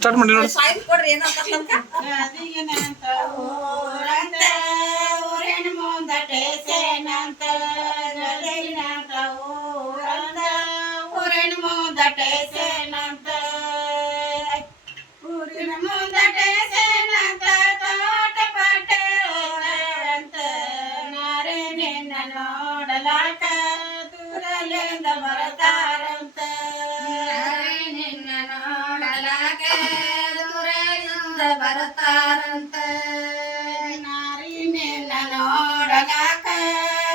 Start ಮಾಡಿ ನೋಡಿ. ಸಾಯ್ದು ಕೊಡ್ರಿ ಏನಂತ ಊರಿನ ಮುಂದಟೆ ಸೇನಂತ ಊರಿನ ಮುಂದಟೆ ಸೇನಂತ ಊರಿನ ಮುಂದಟೆ ಸೇನಂತ ತೋಟ ಪಾಟೆ ಅಂತ ನಾರೇ ನಿನ್ನ ನೋಡಲಾಕ ದೂರಲಿಂದ ಬರ್ತಾರಂತ ನಿನ್ನ ನೋಡಲಾಕ ದೂರಲಿಂದ ಬರ್ತಾರಂತ ನಾರಿ ನಿನ್ನ ನೋಡಲಾಕ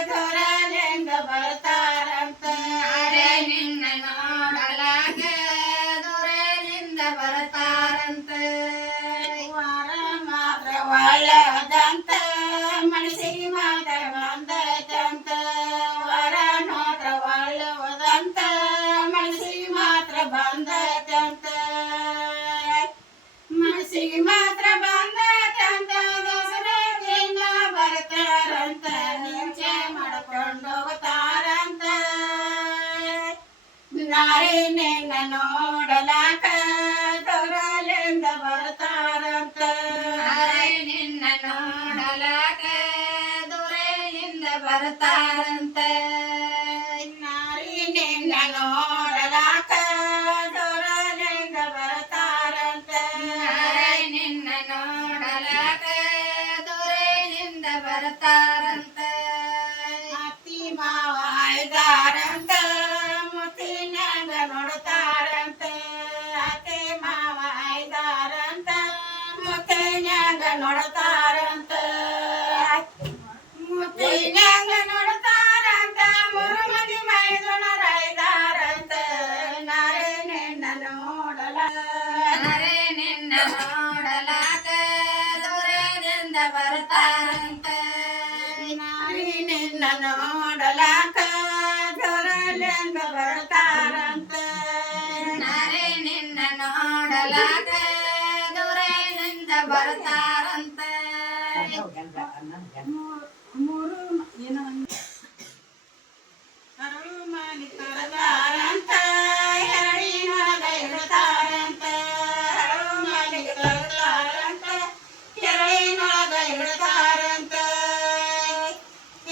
ದೂರಲಿಂದ ಬರ್ತಾರಂತ ನಿನ್ನ ನೋಡಲಾಕ ದೂರಲಿಂದ ಬರ್ತಾರಂತ ವಾರ ಮಾತ್ರ ಒಳ್ಳದಂತ ಮನಸ್ಸಿಗೆ ಮಾತ್ರ ಬಂದದಂತ ವರ ನೋಡ್ರ ಒಳ್ಳದಂತ ಮನಸ್ಸಿಗೆ ಮಾತ್ರ ಬಂದದಂತ ಮನಸ್ಸಿಗೆ ಮಾತ್ರ ಬಂದದಂತ ದಸರಾಗಿನ ಬರ್ತಾರಂತ ನಿಂಚೆ ಮಾಡ್ಕೊಂಡು ಹೋಗ್ತಾರಂತ ನಾಳೆ ನಿನ್ನ ನೋಡಲಾಕ ದೂರಲಿಂದ ಬರ್ತಾರಂತ ನಿನ್ನ ನೋಡಲಾಕ ದೂರಲಿಂದ ಬರ್ತಾರಂತ ನಾರಿ ನಿನ್ನ ನೋಡಲಾಕ ದೂರಲಿಂದ ಬರ್ತಾರಂತ ನಿನ್ನ ನೋಡಲಾಕ ದೂರಲಿಂದ ಬರ್ತಾರಂತ ಅತ್ತಿ ಮಾವ ಇದ್ದಾರಂತ ಮುತ್ತಿನಾಗ ನೋಡ್ತಾರಂತ ಅತ್ತೆ ಮಾವ ಇದ್ದಾರಂತ ಮುತ್ತಿನಾಗ ನೋಡ್ತಾರಂತ ಮುತ್ತಿನಾಗ ನೋಡ್ತಾರಂತ ಮೂರು ಮಂದಿ ಮೈದುನರ ಇದ್ದಾರಂತ ನಾರೇ ನಿನ್ನ ನೋಡಲ ನಾರೇ ನಿನ್ನ ನೋಡಲಾಕ ದೂರದಿಂದ ಬರ್ತಾರಂತ ನಾರಿ ನಿನ್ನ ನೋಡಲಾಕ ದೂರದಿಂದ ಬರ್ತಾರಂತ ನಾರೇ ನಿನ್ನ ನೋಡಲಾಕ ದೂರದಿಂದ ಬರ್ತಾರಂತ ಮೂರು ಅರಳು ಮಾಡಿ ತರದಾರಂತ ಎರಡಿನೊಳಗ ಇಡ್ತಾರಂತ ಅರಳು ಮಾಡಿ ತರದಾರಂತ ಎರಡಿನೊಳಗ ಇಡ್ತಾರಂತ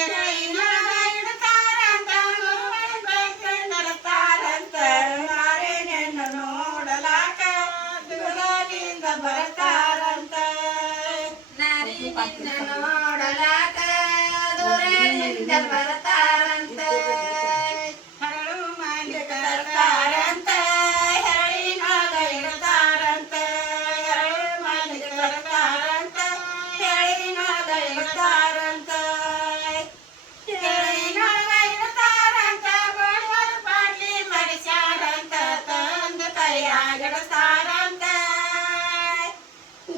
ಎರಡಿನೊಳಗ ಇಡ್ತಾರಂತ ನಡ್ತಾರಂತ ನಾರೇ ನಿನ್ನ ನೋಡಲಾಕ ದೂರದಿಂದ ಬರ್ತಾರಂತ ನಾರಿ ನಿನ್ನ ನೋಡಲಾಕ ದೂರದಿಂದ ಬರ್ತಾರಂತ ಹರಳು ಮಾಡಿ ತರ್ತಾರಂತ ಹೆರಳಿನಾಗ ಇಡ್ತಾರಂತ ಹರಳು ಮಾಡಿ ತರ್ತಾರಂತ ಹೆರಳಿನಾಗ ಇಡ್ತಾರಂತ ಹೆರಳಿನಾಗ ಇಡ್ತಾರಂತ ಬಡವರು ಬಾಡ್ಲಿ ಮಡಿಸ್ಯಾರಂತ ತಂದು ಕೈಯಾಗಿಡ್ತಾರಂತ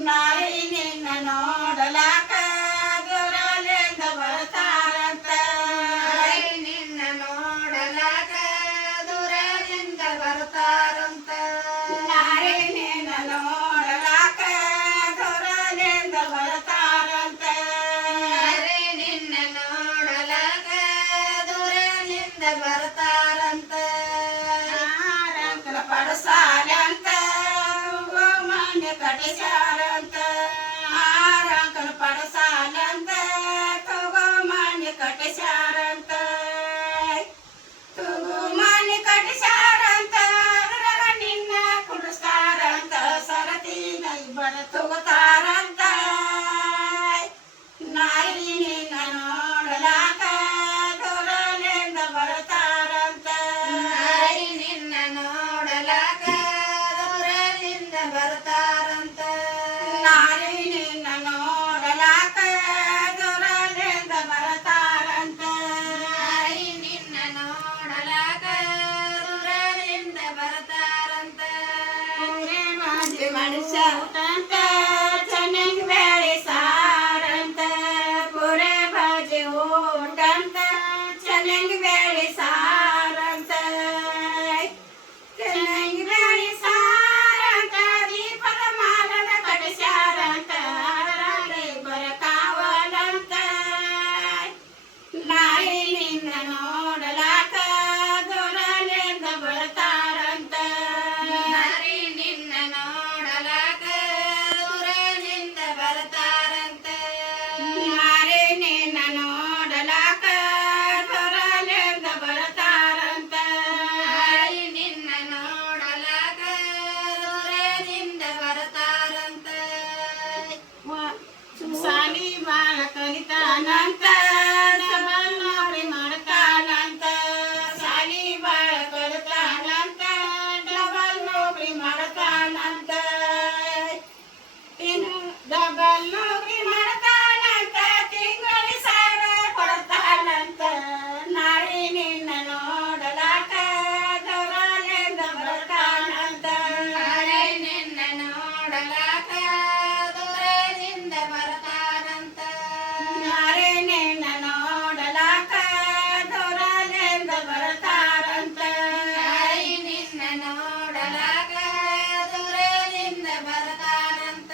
ನಾರಿ ನಿನ್ನ ನೋಡಲಾಕ ದೂರಲಿಂದ ಬರ್ತಾರಂತ ನಿನ್ನ ನೋಡಲಾಕ ದೂರಲಿಂದ ಬರ್ತಾರಂತ ನಾರಿ ನಿನ್ನ ನೋಡಲಾಕ ದೂರಲಿಂದ ಬರ್ತಾರಂತ ನಿನ್ನ ನೋಡಲಾಕ ದೂರಲಿಂದ ಬರ್ತಾರಂತ ಆರಂಕಲ ಪಡಸಾಲಂತ ಮನೆ ಕಟ್ಟಿಸಾರಂತ ಆರಂಕಲ ಪಡಸಾಲಂತ ತಗೋ ಮನೆ ಕಟ್ಟಿಸಾರಂತ ತಗೋ ಮನೆ ಕಟ್ಟಿಸಾರಂತ ಅದ್ರಾಗ ನಿನ್ನ ಕುಡಿಸ್ತಾರಂತ ಸರತಿನ ಇಬ್ಬರ ತಗೋತಾರಂತ ನಾರಿ ನಿನ್ನ ನೋಡಲಾಕ ದೂರಲಿಂದ ಬರ್ತಾರಂತ ನಾರಿ ನಿನ್ನ ನೋಡಲಾಕ ದೂರಲಿಂದ ಬರ್ತಾರಂತ ನಾರಿ ನಿನ್ನ ನೋಡಲಾಕ ದೂರಲಿಂದ ಬರ್ತಾರಂತ ನಾರಿ ನಿನ್ನ ನೋಡಲಾಕ ದೂರಲಿಂದ ಬರ್ತಾರಂತ ಮಂದಿ ಮನುಷ್ಯ ಊಟಂತ ಚೆನ್ನಾಗಿ ಬೇಳೆ ಸಾರಂತ ಪುರೆ ಬಾಜಿ ಊಟಂತ ಚೆನ್ನಾಗಿ ಬೇಳೆ ಸಾರಂತ ಚೆನ್ನಾಗಿ ಬೇಳೆ ಸಾರಂತ ದೀಪದ ಮಾಲದ ಕಡಿಸ್ಯಾರಂತ ಅದರಲ್ಲಿ ಬರಕಾವಲಂತ ನಾಯಿ ನಿನ್ನ ನೋಡಲಾಕ ದೂರಲಿಂದ ಬರ್ತಾರಂತ ನಾರಿ ನಿನ್ನ ನೋಡಲ ನೋಡಲಾಕ ದೂರದಿಂದ ಬರ್ತಾರಂತ ನಾರೇ ನಿನ್ನ ನೋಡಲಾಕ ದೂರದಿಂದ ಬರ್ತಾರಂತ ನಾರೇ ನಿನ್ನ ನೋಡಲಾಕ ದೂರದಿಂದ ಬರ್ತಾರಂತ